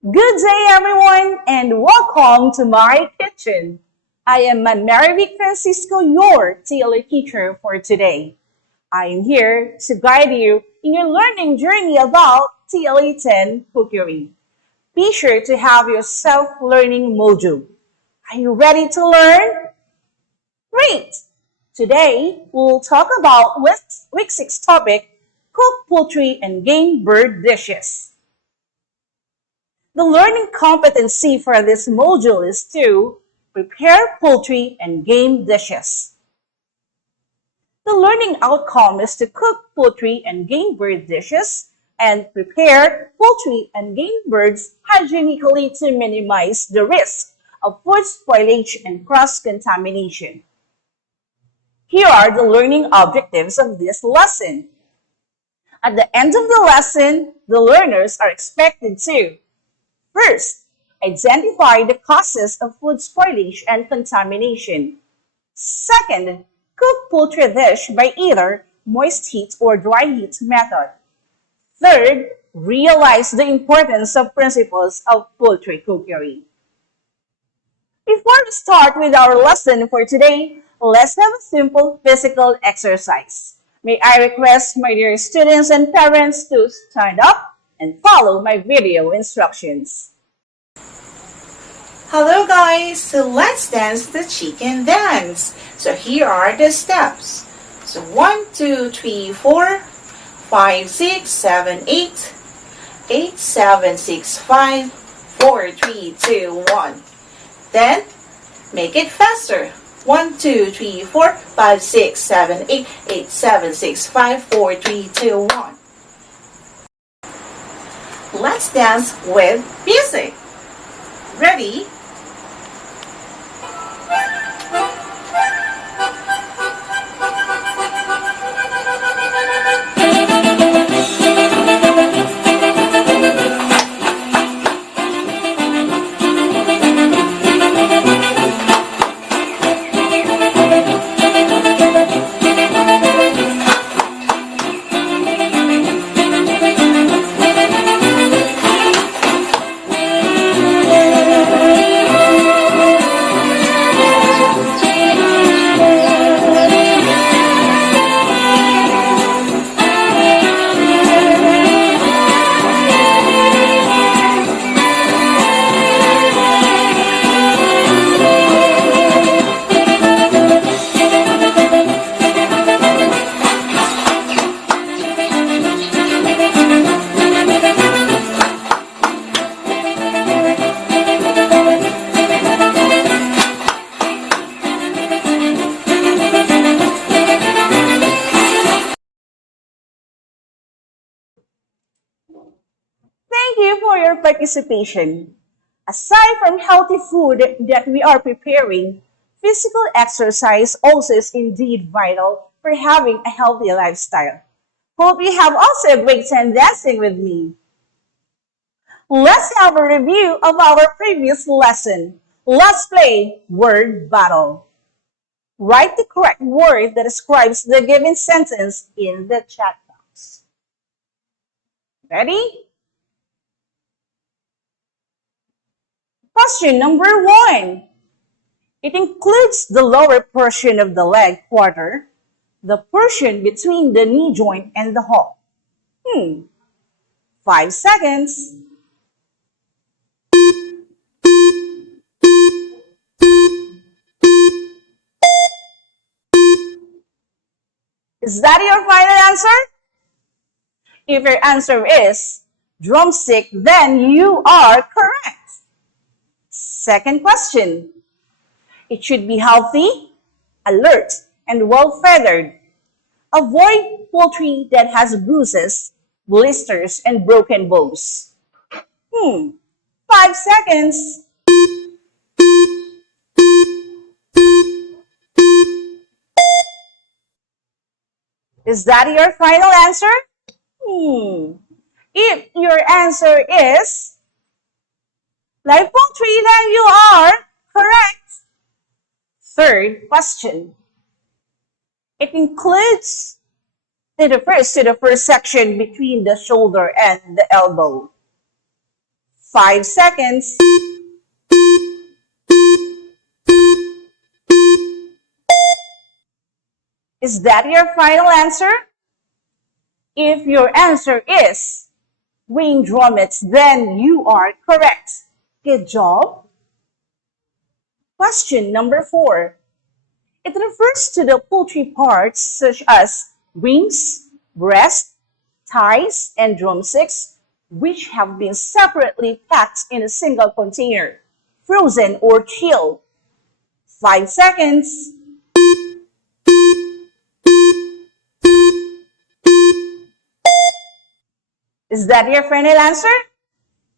Good day, everyone, and welcome to my kitchen. I am Mary Francisco, your TLA teacher for today. I am here to guide you in your learning journey about TLA 10 cookery. Be sure to have your self-learning module. Are you ready to learn? Great! Today, we'll talk about week 6 topic, cook poultry and game bird dishes. The learning competency for this module is to prepare poultry and game dishes. The learning outcome is to cook poultry and game bird dishes and prepare poultry and game birds hygienically to minimize the risk of food spoilage and cross-contamination. Here are the learning objectives of this lesson. At the end of the lesson, the learners are expected to first, identify the causes of food spoilage and contamination. Second, cook poultry dish by either moist heat or dry heat method. Third, realize the importance of principles of poultry cookery. Before we start with our lesson for today, let's have a simple physical exercise. May I request my dear students and parents to stand up and follow my video instructions. Hello guys, so let's dance the chicken dance. So here are the steps. So 1, 2, 3, 4, 5, 6, 7, 8, 8, 7, 6, 5, 4, 3, 2, 1. Then make it faster. 1, 2, 3, 4, 5, 6, 7, 8, 8, 7, 6, 5, 4, 3, 2, 1. Let's dance with music. Ready? Thank you for your participation. Aside from healthy food that we are preparing, physical exercise also is indeed vital for having a healthy lifestyle. Hope you have also a great time dancing with me. Let's have a review of our previous lesson. Let's play word battle. Write the correct word that describes the given sentence in the chat box. Ready? Question number 1. It includes the lower portion of the leg quarter, the portion between the knee joint and the hop. 5 seconds. Is that your final answer? If your answer is drumstick, then you are correct. Second question. It should be healthy, alert, and well-feathered. Avoid poultry that has bruises, blisters, and broken bones. 5 seconds. Is that your final answer? If your answer is live poultry, then you are correct. Third question. It includes it refers to the first section between the shoulder and the elbow. 5 seconds. Is that your final answer? If your answer is wing drumettes, then you are correct. Good job. Question number 4. It refers to the poultry parts such as wings, breast, thighs, and drumsticks, which have been separately packed in a single container, frozen or chilled. 5 seconds. Is that your final answer?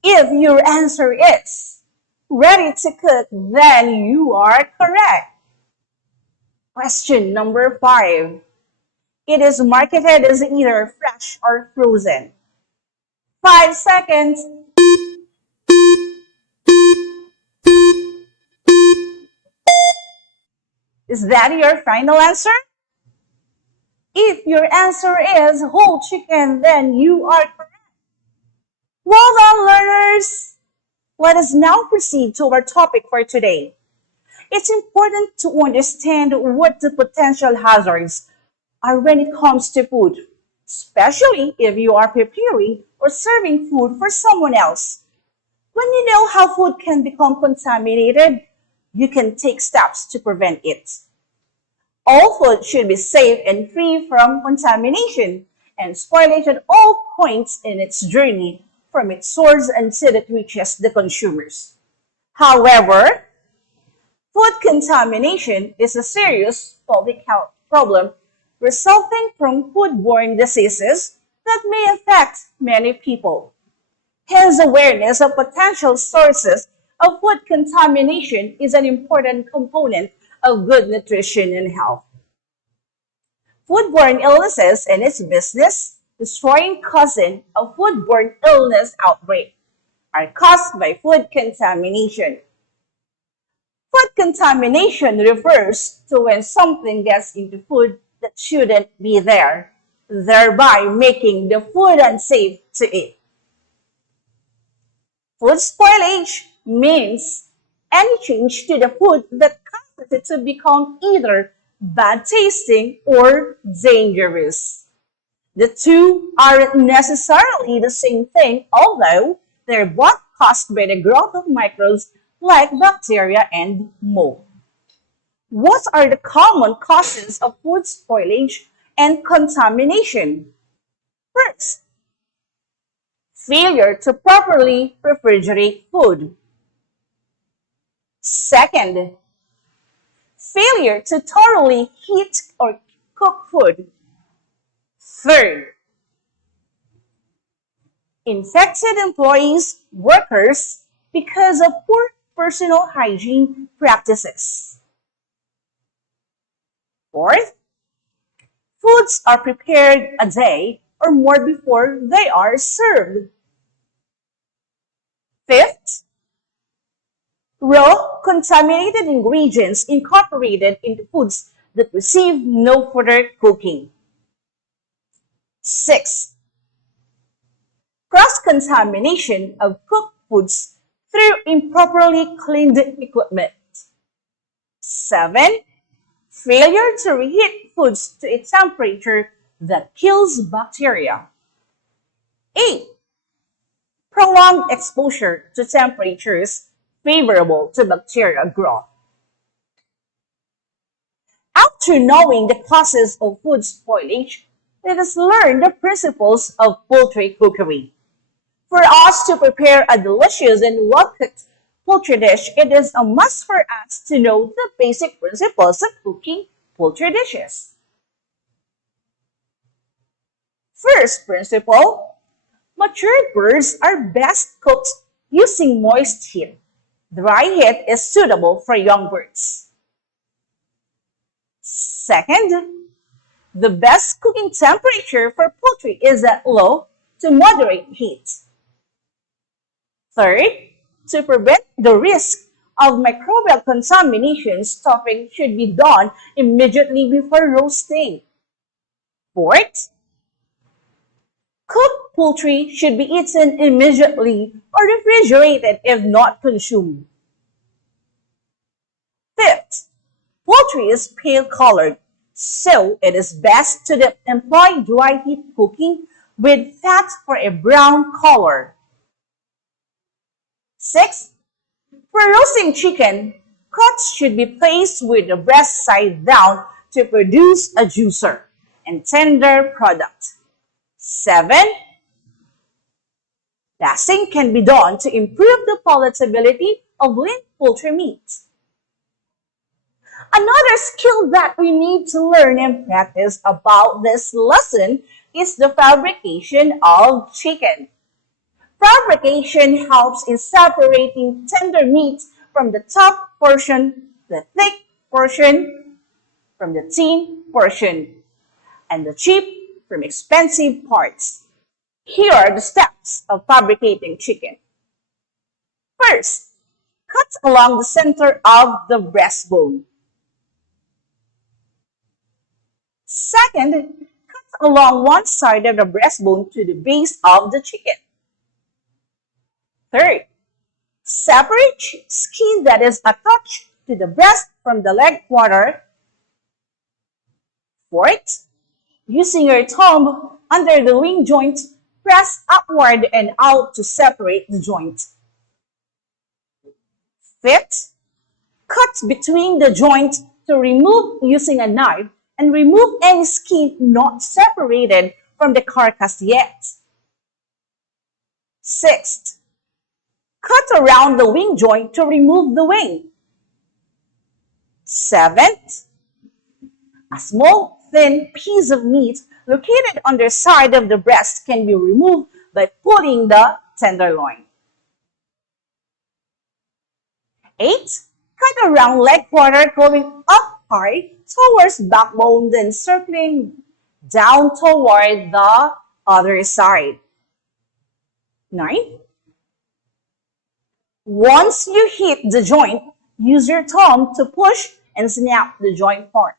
If your answer is ready to cook, then you are correct. Question number 5. It is marketed as either fresh or frozen. 5 seconds. Is that your final answer? If your answer is whole chicken, then you are correct. Well done, learners! Let us now proceed to our topic for today. It's important to understand what the potential hazards are when it comes to food, especially if you are preparing or serving food for someone else. When you know how food can become contaminated, you can take steps to prevent it. All food should be safe and free from contamination and spoilage at all points in its journey from its source until it reaches the consumers. However, food contamination is a serious public health problem resulting from foodborne diseases that may affect many people. Hence, awareness of potential sources of food contamination is an important component of good nutrition and health. Foodborne illnesses and its business destroying cousin of foodborne illness outbreak are caused by food contamination. Food contamination refers to when something gets into food that shouldn't be there, thereby making the food unsafe to eat. Food spoilage means any change to the food that causes it to become either bad tasting or dangerous. The two aren't necessarily the same thing, although they're both caused by the growth of microbes like bacteria and mold. What are the common causes of food spoilage and contamination? First, failure to properly refrigerate food. Second, failure to thoroughly heat or cook food. Third, infected employees, workers, because of poor personal hygiene practices. Fourth, foods are prepared a day or more before they are served. Fifth, raw contaminated ingredients incorporated into foods that receive no further cooking. Sixth, cross-contamination of cooked foods through improperly cleaned equipment. 7. Failure to reheat foods to a temperature that kills bacteria. 8. Prolonged exposure to temperatures favorable to bacterial growth. After knowing the causes of food spoilage, let us learn the principles of poultry cookery. For us to prepare a delicious and well-cooked poultry dish, it is a must for us to know the basic principles of cooking poultry dishes. First principle, mature birds are best cooked using moist heat. Dry heat is suitable for young birds. Second, the best cooking temperature for poultry is at low to moderate heat. Third, to prevent the risk of microbial contamination, stuffing should be done immediately before roasting. Fourth, Cooked poultry should be eaten immediately or refrigerated if not consumed. Fifth, poultry is pale colored, so it is best to employ dry heat cooking with fat for a brown color. Sixth, for roasting chicken, cuts should be placed with the breast side down to produce a juicer and tender product. 7. Basting can be done to improve the palatability of lean poultry meat. Another skill that we need to learn and practice about this lesson is the fabrication of chicken. Fabrication helps in separating tender meat from the top portion, the thick portion from the thin portion, and the cheap from expensive parts. Here are the steps of fabricating chicken. First, cut along the center of the breastbone. Second, cut along one side of the breastbone to the base of the chicken. Third, separate skin that is attached to the breast from the leg quarter. Fourth, using your thumb under the wing joint, press upward and out to separate the joint. Fifth, cut between the joint to remove using a knife and remove any skin not separated from the carcass yet. Sixth, cut around the wing joint to remove the wing. Seventh, a small thin piece of meat located on the side of the breast can be removed by pulling the tenderloin. 8. Cut around leg quarter going up high towards backbone, then circling down toward the other side. 9. Once you hit the joint, use your thumb to push and snap the joint part.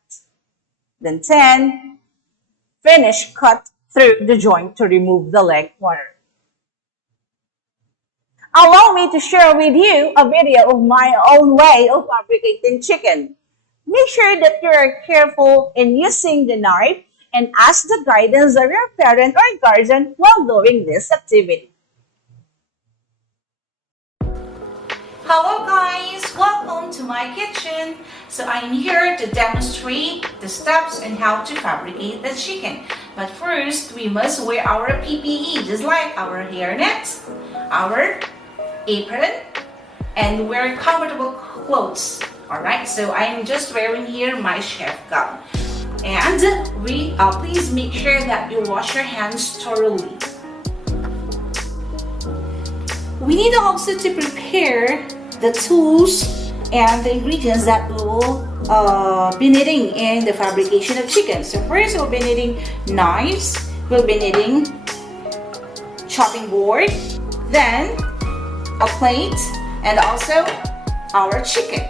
Then 10. Finish cut through the joint to remove the leg quarter. Allow me to share with you a video of my own way of fabricating chicken. Make sure that you are careful in using the knife and ask the guidance of your parent or guardian while doing this activity. Hello guys, welcome to my kitchen. So I'm here to demonstrate the steps and how to fabricate the chicken. But first, we must wear our PPE, just like our hairnet, our apron, and wear comfortable clothes. Alright, so I'm just wearing here my chef gown. And please make sure that you wash your hands thoroughly. We need also to prepare the tools and the ingredients that we will be needing in the fabrication of chicken. So first we'll be needing knives, we'll be needing chopping board, then a plate, and also our chicken.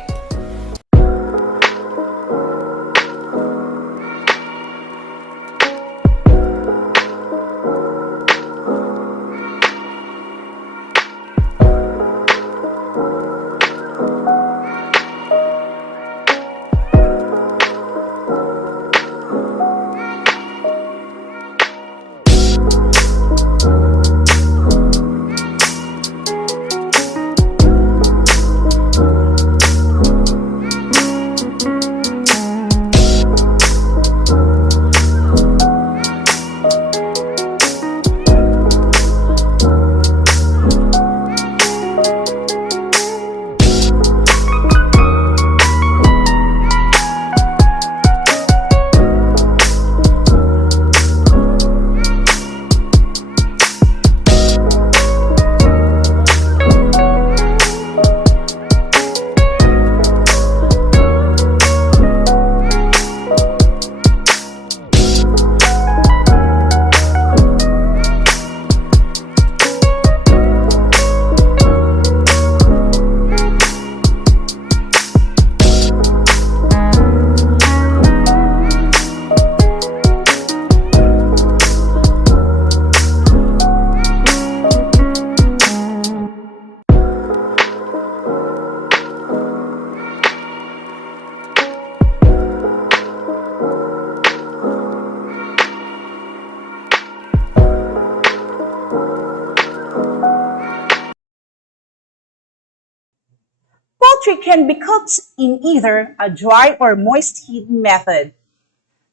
Poultry can be cooked in either a dry or moist heat method.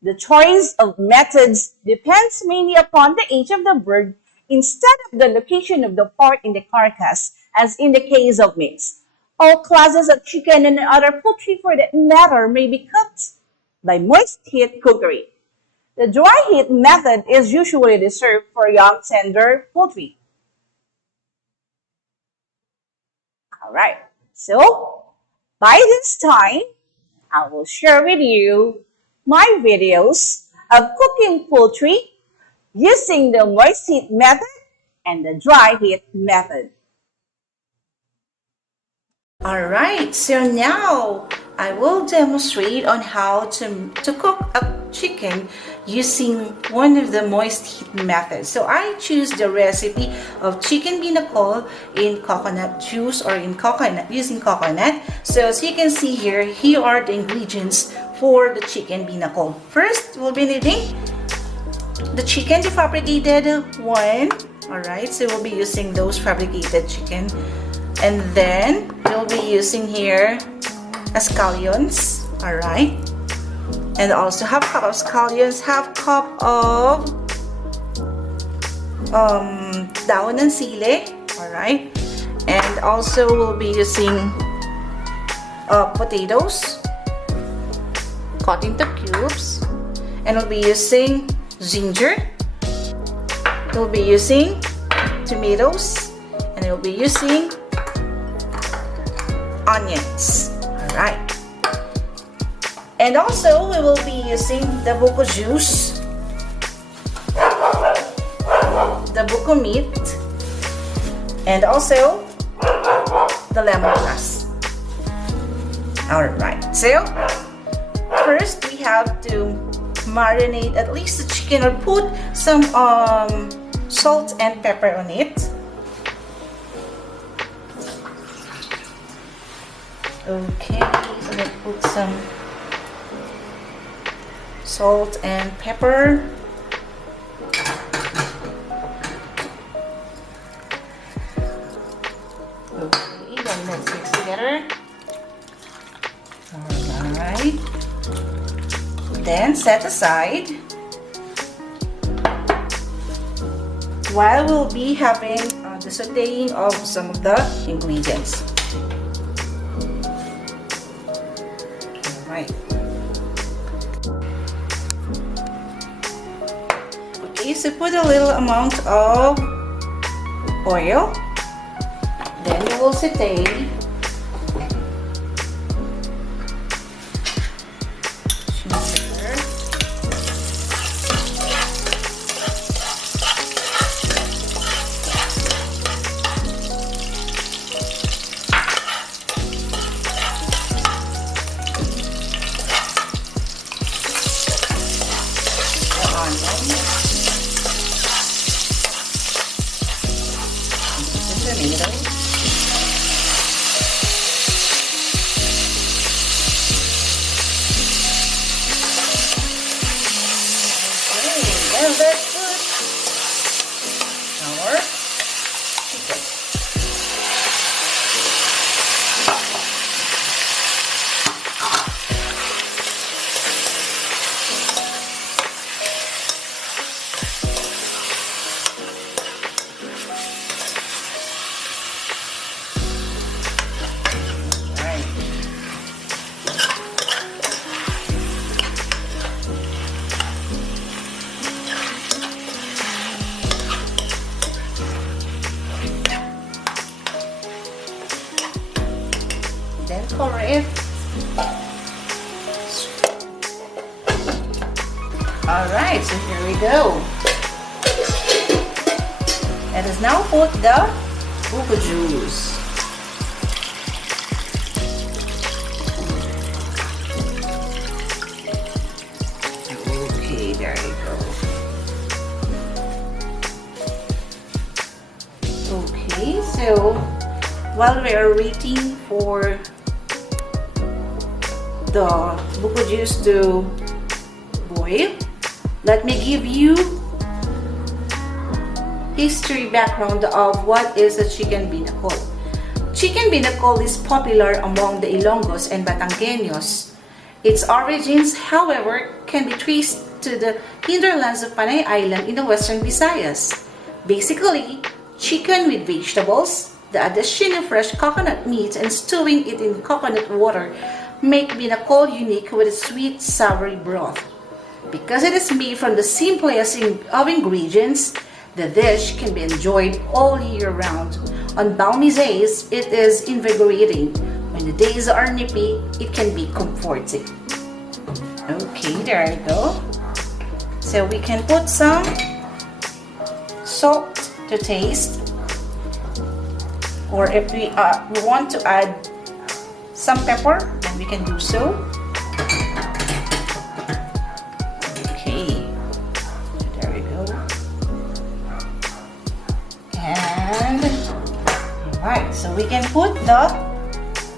The choice of methods depends mainly upon the age of the bird instead of the location of the part in the carcass, as in the case of meats. All classes of chicken and other poultry for that matter may be cooked by moist heat cookery. The dry heat method is usually reserved for young tender poultry. Alright, so by this time, I will share with you my videos of cooking poultry using the moist heat method and the dry heat method. Alright, so now I will demonstrate on how to cook a chicken using one of the moist heat methods. So I choose the recipe of chicken binakol in coconut juice or in coconut using coconut. So as you can see here are the ingredients for the chicken binakol. First, we'll be needing the chicken, the fabricated one. Alright, so we'll be using those fabricated chicken. And then we'll be using here scallions, alright, and also half cup of scallions, half cup of daon ng sili, alright, and also we'll be using potatoes cut into cubes, and we'll be using ginger, we'll be using tomatoes, and we'll be using onions. Alright. And also, we will be using the buko juice, the buko meat, and also the lemongrass. Alright. So, first we have to marinate at least the chicken or put some salt and pepper on it. Okay, so let's put some salt and pepper. Okay, then let's mix together. Alright. Then set aside while we'll be having the sauteing of some of the ingredients. Okay, so put a little amount of oil. Then you will saute. Well, that's good. Our chicken. Then cover it. Alright, so here we go. Let us now put the buko juice. Okay, there you go. Okay, so while we are waiting for the buko juice to boil, let me give you history background of what is a chicken binakol. Chicken binacol is popular among the Ilonggos and Batangueños. Its origins, however, can be traced to the hinterlands of Panay Island in the western Visayas. Basically, chicken with vegetables, the addition of fresh coconut meat, and stewing it in coconut water make binacol unique with its sweet, savory broth. Because it is made from the simplest of ingredients, the dish can be enjoyed all year round. On balmy days, it is invigorating. When the days are nippy, it can be comforting. Okay, there you go. So we can put some salt to taste, or if we want to add some pepper, then we can do so. Okay, there we go. And alright, so we can put the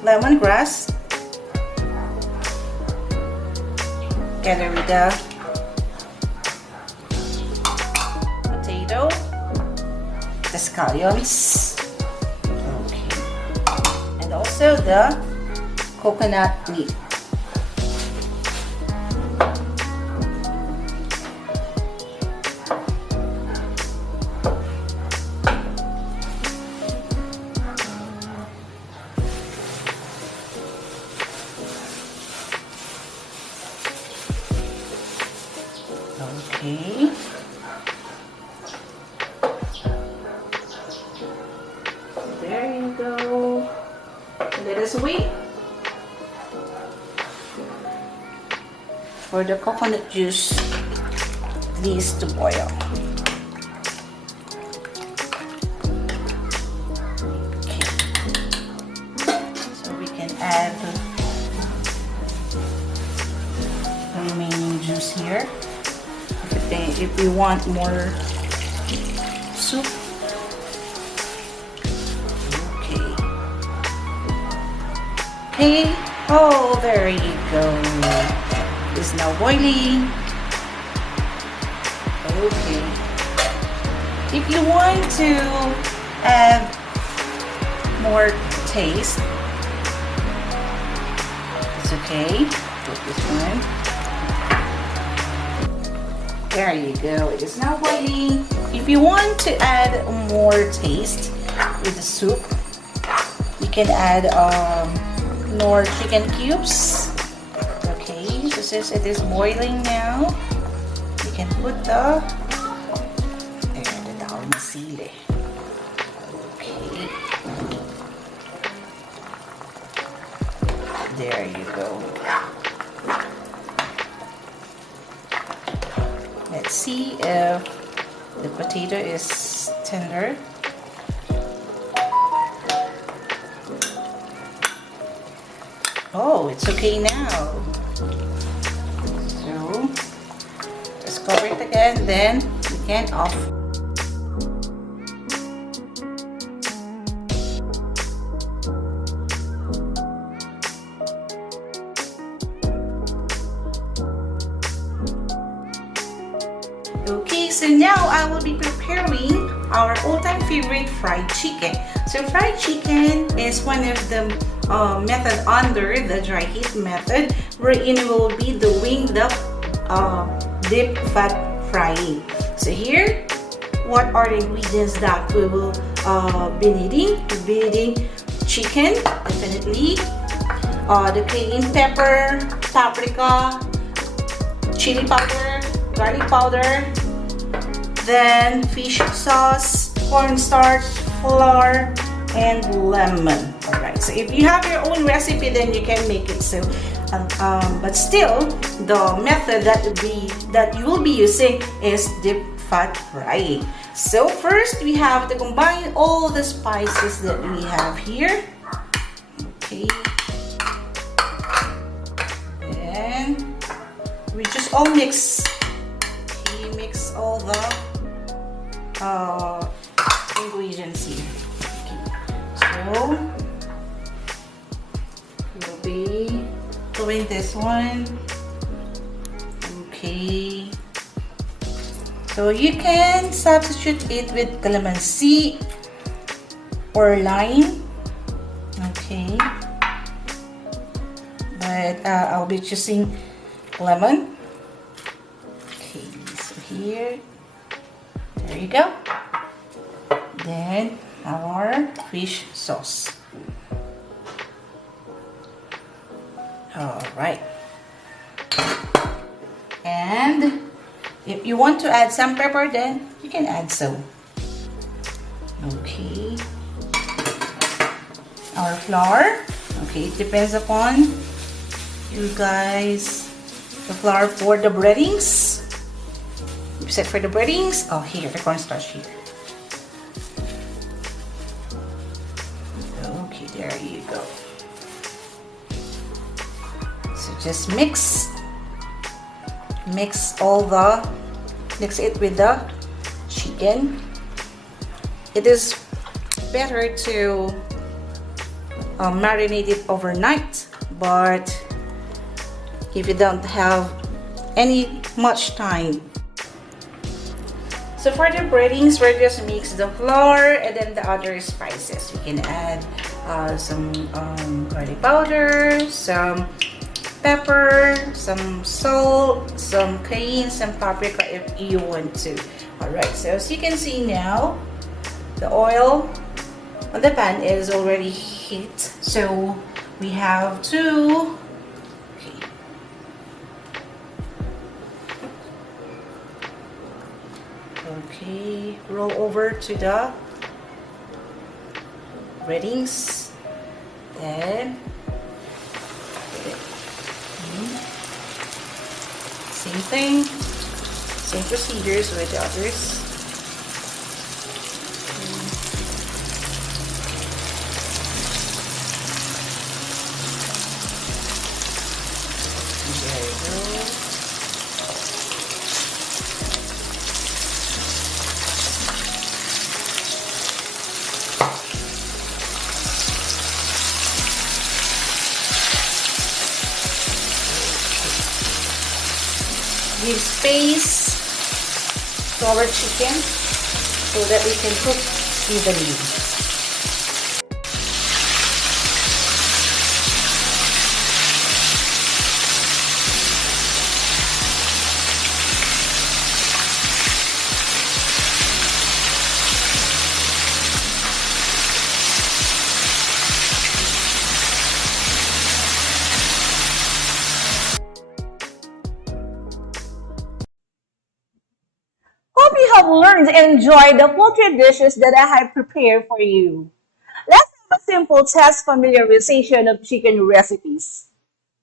lemongrass together with the potato, the scallions, okay, and also the coconut meat. Okay. There you go. Let us wait for the coconut juice at least to boil. Okay. So we can add the remaining juice here. If we want more soup. Okay. Oh, there you go. It's now boiling. Okay. If you want to add more taste, it's okay. Put this one. There you go. It is now boiling. If you want to add more taste with the soup, you can add more chicken cubes. Okay, so since it is boiling now, you can put the daon sili. Okay. There you go. Let's see if the potato is tender. Oh, it's okay now. So, just cover it again, then we can off. Okay, so now I will be preparing our all-time favorite fried chicken. So fried chicken is one of the method under the dry heat method, wherein we will be doing the deep fat frying. So here, what are the ingredients that we will be needing? We'll be needing chicken, definitely, the cayenne pepper, paprika, chili powder, garlic powder, then fish sauce, cornstarch, flour, and lemon. Alright, so if you have your own recipe, then you can make it so. But still, the method that you will be using is deep fat frying. So first, we have to combine all the spices that we have here. Okay. And we just all mix. Okay, mix all the ingredients here. So we'll be doing this one. Okay. So you can substitute it with calamansi or lime. Okay. But I'll be choosing lemon. Okay, so here, there you go. Then our fish sauce. All right. And if you want to add some pepper, then you can add so. Okay. Our flour. Okay, it depends upon you guys. The flour for the breadings. Set for the breadings. Oh, here, the cornstarch here. Okay, there you go. So just mix it with the chicken. It is better to marinate it overnight, but if you don't have any much time. So for the breadings, we're just mix the flour and then the other spices. You can add some garlic powder, some pepper, some salt, some cayenne, some paprika if you want to. Alright, so as you can see now, the oil on the pan is already heat. So we have to okay, roll over to the breadings. Then same thing, same procedures with the others. There you go. Give space to our chicken so that we can cook evenly. Hope you have learned and enjoyed the poultry dishes that I have prepared for you. Let's have a simple test familiarization of chicken recipes.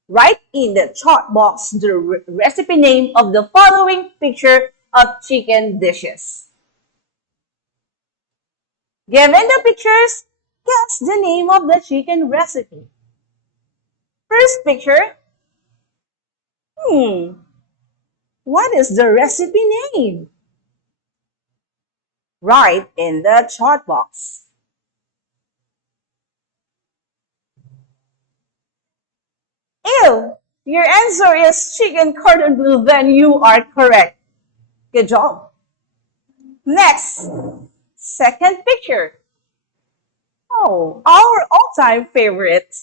Write in the chat box the recipe name of the following picture of chicken dishes. Given the pictures, guess the name of the chicken recipe. First picture. What is the recipe name? Write in the chat box. If your answer is chicken cordon bleu, then you are correct. Good job. Next, second picture. Oh, our all-time favorite.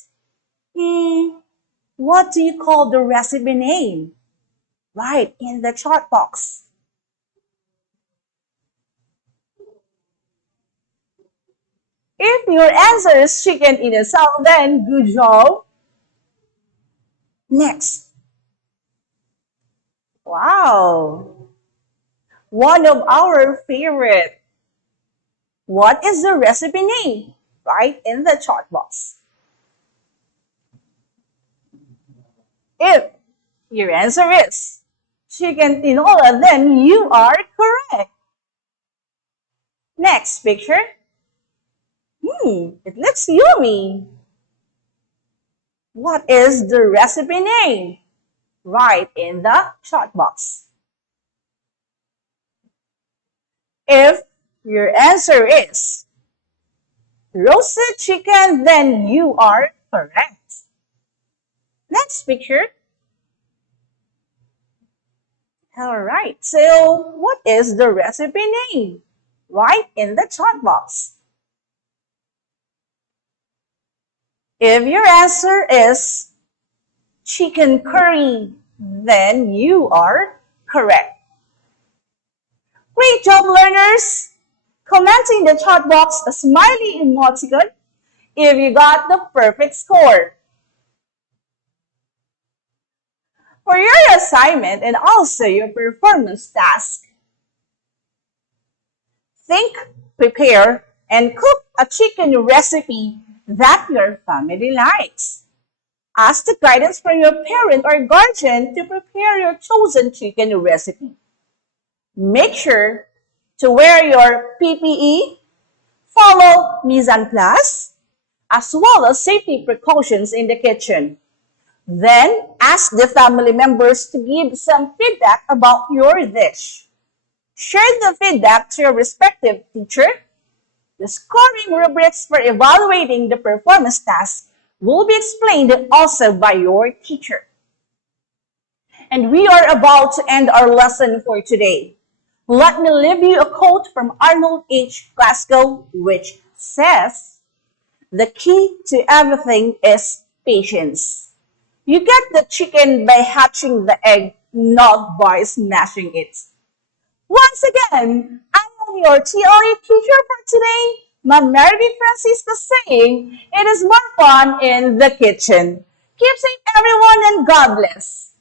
What do you call the recipe name? Write in the chat box. If your answer is chicken in a cell, then good job. Next. Wow. One of our favorite. What is the recipe name? Write in the chat box. If your answer is chicken tinola, then you are correct. Next picture. It looks yummy. What is the recipe name? Write in the chat box. If your answer is roasted chicken, then you are correct. Next picture. Alright, so what is the recipe name? Write in the chat box. If your answer is chicken curry, then you are correct. Great job, learners! Comment in the chat box a smiley emoticon if you got the perfect score. For your assignment and also your performance task, think, prepare, and cook a chicken recipe that your family likes. Ask the guidance from your parent or guardian to prepare your chosen chicken recipe. Make sure to wear your PPE, follow mise en place, as well as safety precautions in the kitchen. Then, ask the family members to give some feedback about your dish. Share the feedback to your respective teacher. The scoring rubrics for evaluating the performance task will be explained also by your teacher. And we are about to end our lesson for today. Let me leave you a quote from Arnold H. Glasgow, which says, "The key to everything is patience. You get the chicken by hatching the egg, not by smashing it." Once again, I am your TLE teacher for today, Ma'am Mary Francisco, saying it is more fun in the kitchen. Keep safe, everyone, and God bless.